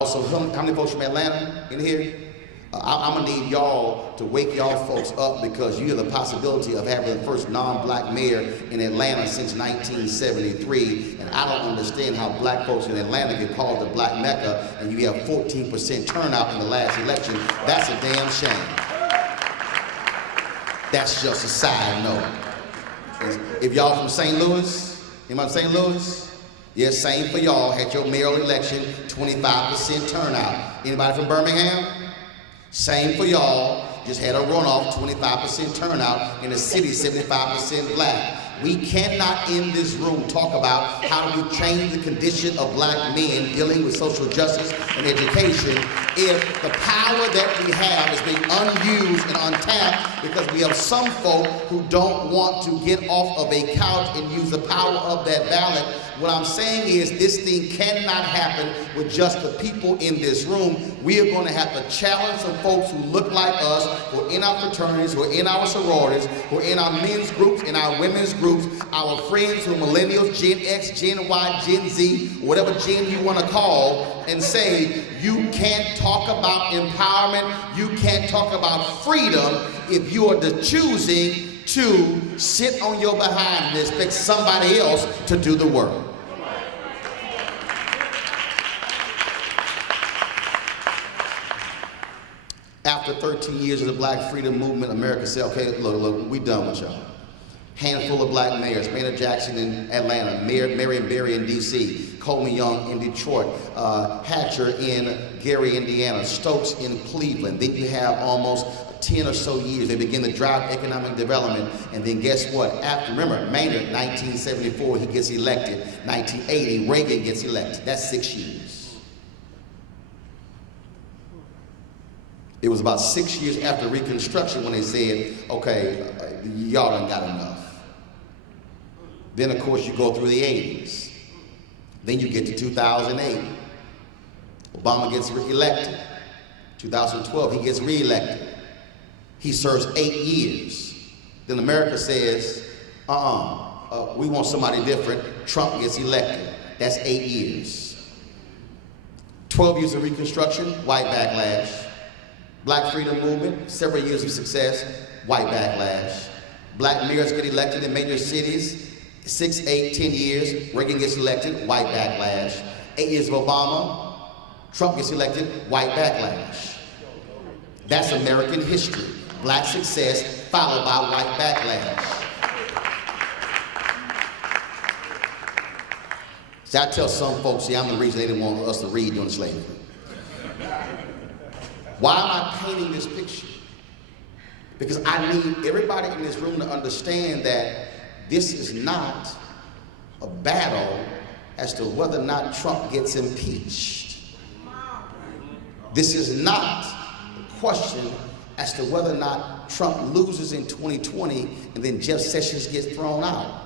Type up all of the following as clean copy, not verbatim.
Also, how many folks from Atlanta in here? I'm gonna need y'all to wake y'all folks up because you have the possibility of having the first non-black mayor in Atlanta since 1973. And I don't understand how black folks in Atlanta get called the Black Mecca and you have 14% turnout in the last election. That's a damn shame. That's just a side note. If y'all from St. Louis, anybody from St. Louis? Yes, same for y'all. Had your mayoral election, 25% turnout. Anybody from Birmingham? Same for y'all. Just had a runoff, 25% turnout. In the city, 75% black. We cannot in this room talk about how do we change the condition of black men dealing with social justice and education if the power that we have is being unused and untapped because we have some folk who don't want to get off of a couch and use the power of that ballot. What I'm saying is this thing cannot happen with just the people in this room. We are going to have to challenge some folks who look like us, who are in our fraternities, who are in our sororities, who are in our men's groups, in our women's groups, our friends who are millennials, Gen X, Gen Y, Gen Z, whatever gen you want to call, and say, you can't talk about empowerment, you can't talk about freedom if you are choosing to sit on your behind and expect somebody else to do the work. After 13 years of the black freedom movement, America said, okay, look, we done with y'all. Handful of black mayors, Maynard Jackson in Atlanta, Marion Barry in DC, Coleman Young in Detroit, Hatcher in Gary, Indiana, Stokes in Cleveland. Then you have almost 10 or so years, they begin to drive economic development, and then guess what? Remember, Maynard, 1974, he gets elected. 1980, Reagan gets elected. That's 6 years. It was about 6 years after Reconstruction when they said, okay, y'all done got enough. Then, of course, you go through the 80s. Then you get to 2008. Obama gets elected. 2012, he gets reelected. He serves 8 years. Then America says, we want somebody different. Trump gets elected. That's 8 years. 12 years of Reconstruction, white backlash. Black freedom movement, several years of success, white backlash. Black mayors get elected in major cities, 6, 8, 10 years. Reagan gets elected, white backlash. 8 years of Obama, Trump gets elected, white backlash. That's American history. Black success followed by white backlash. See, I tell some folks, see, I'm the reason they didn't want us to read during slavery. Why am I painting this picture? Because I need everybody in this room to understand that this is not a battle as to whether or not Trump gets impeached. This is not a question as to whether or not Trump loses in 2020 and then Jeff Sessions gets thrown out.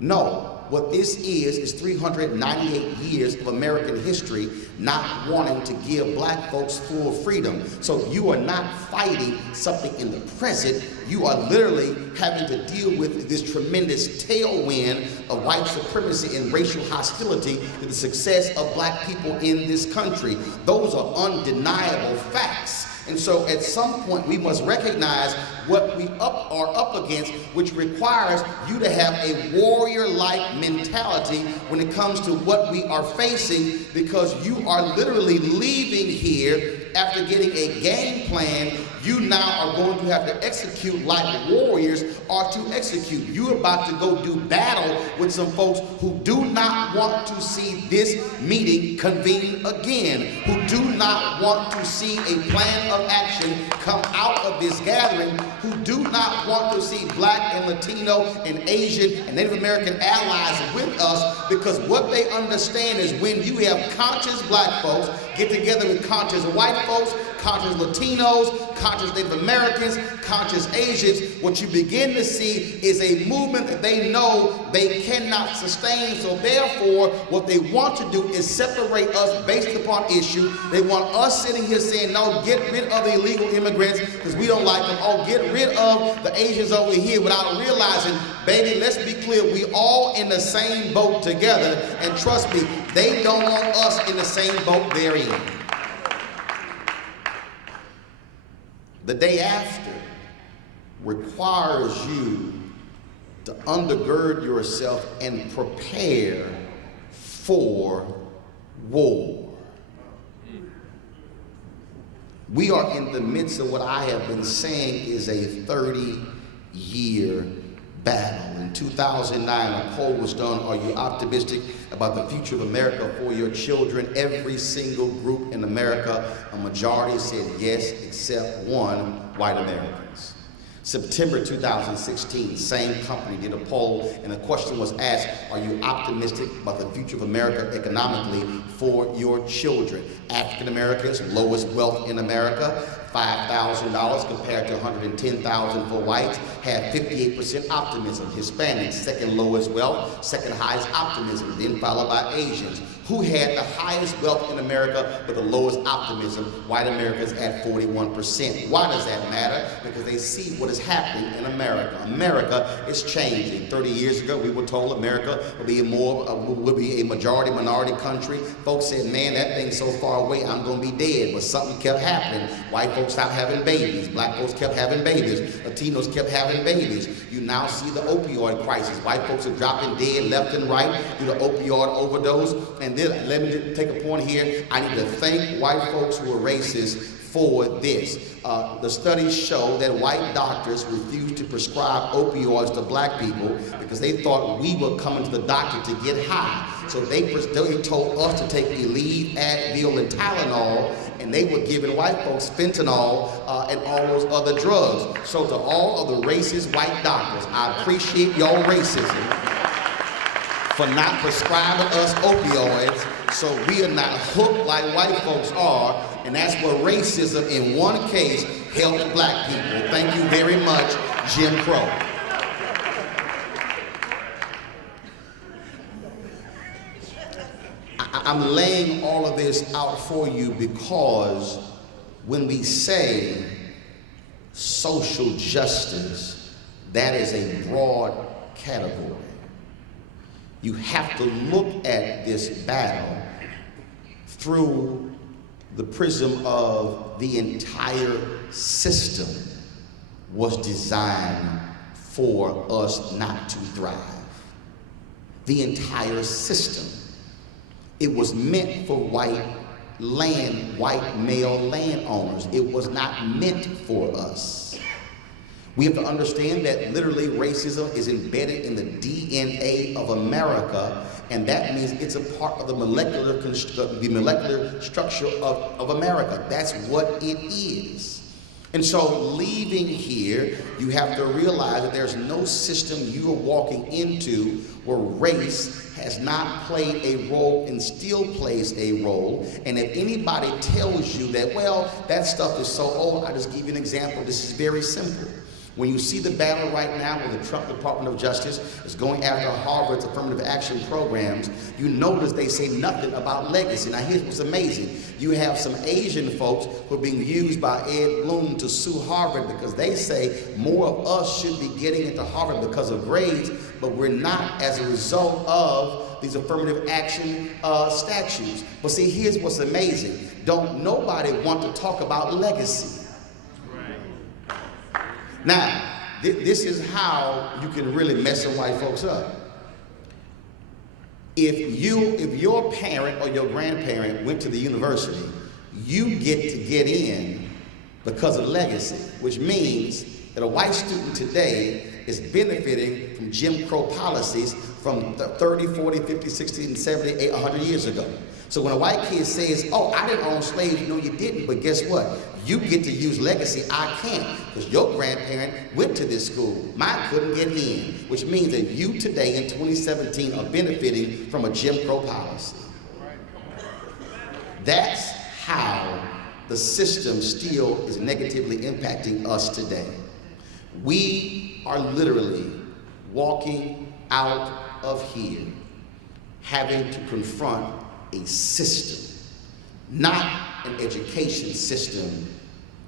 No. What this is 398 years of American history not wanting to give black folks full freedom. So you are not fighting something in the present. You are literally having to deal with this tremendous tailwind of white supremacy and racial hostility to the success of black people in this country. Those are undeniable facts. And so at some point we must recognize what we are up against, which requires you to have a warrior-like mentality when it comes to what we are facing, because you are literally leaving here after getting a game plan. You now are going to have to execute like warriors are to execute. You're about to go do battle with some folks who do not want to see this meeting convene again, who do not want to see a plan of action come out of this gathering, who do not want to see black and Latino and Asian and Native American allies with us, because what they understand is when you have conscious black folks get together with conscious white folks, conscious Latinos, conscious Native Americans, conscious Asians, what you begin to see is a movement that they know they cannot sustain. So therefore, what they want to do is separate us based upon issue. They want us sitting here saying, no, get rid of the illegal immigrants because we don't like them. Oh, get rid of the Asians over here, without realizing, baby, let's be clear, we all in the same boat together. And trust me, they don't want us in the same boat they're in. The day after requires you to undergird yourself and prepare for war. We are in the midst of what I have been saying is a 30-year battle. In 2009, a poll was done, are you optimistic about the future of America for your children? Every single group in America, a majority said yes, except one, white Americans. September 2016, same company did a poll, and the question was asked, are you optimistic about the future of America economically for your children? African Americans, lowest wealth in America, $5,000 compared to $110,000 for whites, had 58% optimism. Hispanics, second lowest wealth, second highest optimism, then followed by Asians. Who had the highest wealth in America but the lowest optimism? White Americans at 41%. Why does that matter? Because they see what is happening in America. America is changing. 30 years ago, we were told America would be a majority minority country. Folks said, man, that thing's so far away, I'm gonna be dead. But something kept happening. White folks stopped having babies. Black folks kept having babies. Latinos kept having babies. You now see the opioid crisis. White folks are dropping dead left and right due to opioid overdose. And then, let me just take a point here. I need to thank white folks who are racist for this. The studies show that white doctors refused to prescribe opioids to black people because they thought we were coming to the doctor to get high. So they told us to take Aleve, Advil, and Tylenol, and they were giving white folks fentanyl and all those other drugs. So to all of the racist white doctors, I appreciate your racism for not prescribing us opioids so we are not hooked like white folks are, and that's where racism in one case helped black people. Thank you very much, Jim Crow. I'm laying all of this out for you because when we say social justice, that is a broad category. You have to look at this battle through the prism of the entire system was designed for us not to thrive. The entire system. It was meant for white male landowners. It was not meant for us. We have to understand that literally racism is embedded in the DNA of America, and that means it's a part of the molecular structure of America. That's what it is. And so leaving here, you have to realize that there's no system you are walking into where race has not played a role and still plays a role. And if anybody tells you that, well, that stuff is so old, I'll just give you an example. This is very simple. When you see the battle right now where the Trump Department of Justice is going after Harvard's affirmative action programs, you notice they say nothing about legacy. Now here's what's amazing. You have some Asian folks who are being used by Ed Bloom to sue Harvard because they say more of us should be getting into Harvard because of grades, but we're not as a result of these affirmative action statutes. But see, here's what's amazing. Don't nobody want to talk about legacy. Now, this is how you can really mess some white folks up. If your parent or your grandparent went to the university, you get to get in because of legacy, which means that a white student today is benefiting from Jim Crow policies from 30, 40, 50, 60, and 70, 100 years ago. So when a white kid says, oh, I didn't own slaves, no, you didn't, but guess what? You get to use legacy, I can't, because your grandparent went to this school. Mine couldn't get in, which means that you today in 2017 are benefiting from a Jim Crow policy. That's how the system still is negatively impacting us today. We are literally walking out of here having to confront a system, not an education system,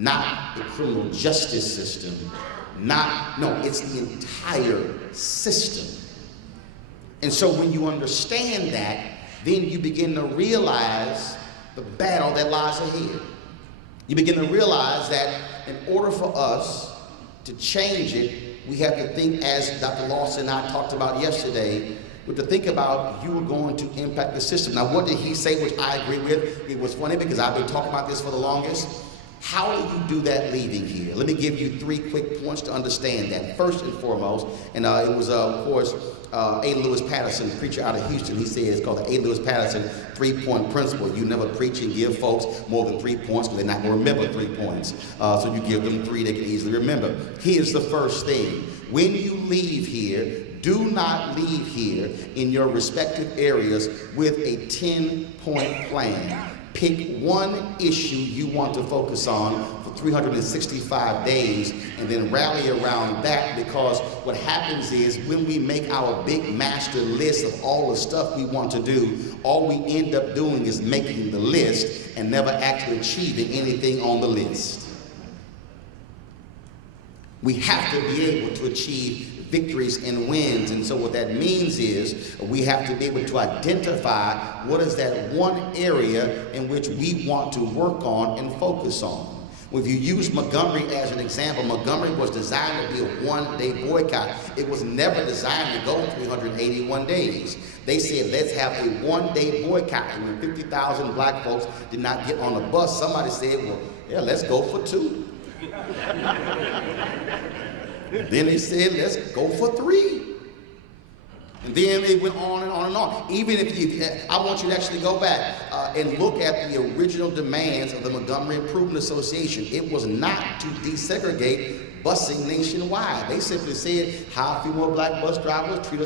not the criminal justice system, it's the entire system. And so when you understand that, then you begin to realize the battle that lies ahead. You begin to realize that in order for us to change it, we have to think, as Dr. Lawson and I talked about yesterday, we have to think about you are going to impact the system. Now, what did he say, which I agree with? It was funny because I've been talking about this for the longest. How do you do that leaving here? Let me give you 3 quick points to understand that. First and foremost, and it was, of course, A. Lewis Patterson, preacher out of Houston. He says it's called the A. Lewis Patterson 3-point principle. You never preach and give folks more than 3 points because they're not going to remember 3 points. So you give them 3 they can easily remember. Here's the first thing. When you leave here, do not leave here in your respective areas with a 10-point plan. Pick one issue you want to focus on for 365 days and then rally around that, because what happens is when we make our big master list of all the stuff we want to do, all we end up doing is making the list and never actually achieving anything on the list. We have to be able to achieve victories and wins, and so what that means is we have to be able to identify what is that one area in which we want to work on and focus on. If you use Montgomery as an example, Montgomery was designed to be a one-day boycott. It was never designed to go 381 days. They said, let's have a one-day boycott. And when 50,000 black folks did not get on the bus, somebody said, well, yeah, let's go for 2. Then they said, let's go for 3. And then they went on and on and on. Even if I want you to actually go back and look at the original demands of the Montgomery Improvement Association. It was not to desegregate busing nationwide. They simply said, hire a few more black bus drivers, treat us